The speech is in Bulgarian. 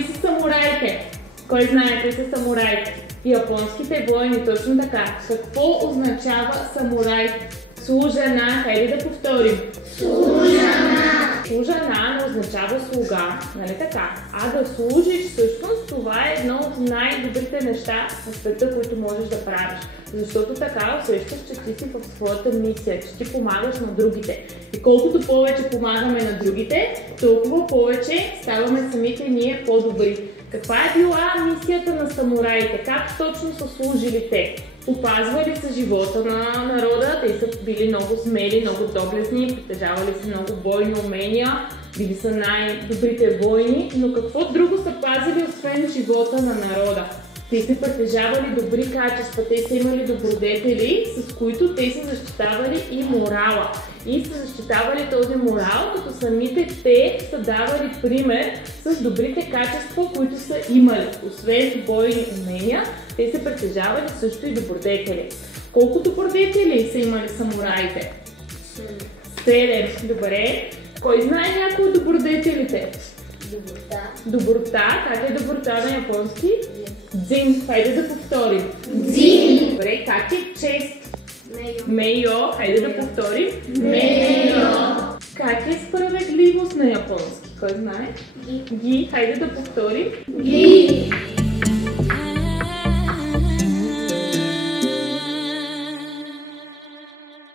кои са самураите? Кой знае кои са самураите? Японските воини, точно така. Какво означава самурай? Служана, хайде да повторим. Служана не означава слуга, нали така? А да служиш, всъщност това е едно от най-добрите неща в света, които можеш да правиш. Защото така усещаш, че ти си в своята мисия, че ти помагаш на другите. И колкото повече помагаме на другите, толкова повече ставаме самите ние по-добри. Каква е била мисията на самураите? Как точно са служили те? Опазвали са живота на народа, те са били много смели, много доблестни, притежавали са много бойни умения, били са най-добрите войни, но какво друго са пазили освен живота на народа? Те са притежавали добри качества, те са имали добродетели, с които те са защитавали и морала. И са защитавали този морал, като самите те са давали пример с добрите качества, които са имали. Освен бойни умения, те са притежавали също и добродетели. Колко добродетели са имали самураите? 7. Добре. Кой знае някои от добродетелите? Доброта. Как е доброта на японски? Дзин. Хайде да повторим. Дзин. Добре. Как е чест? Мейо. Хайде да повторим. Мейо. Как е справедливост на японски? Кой знае? Ги. Хайде да повторим. Ги.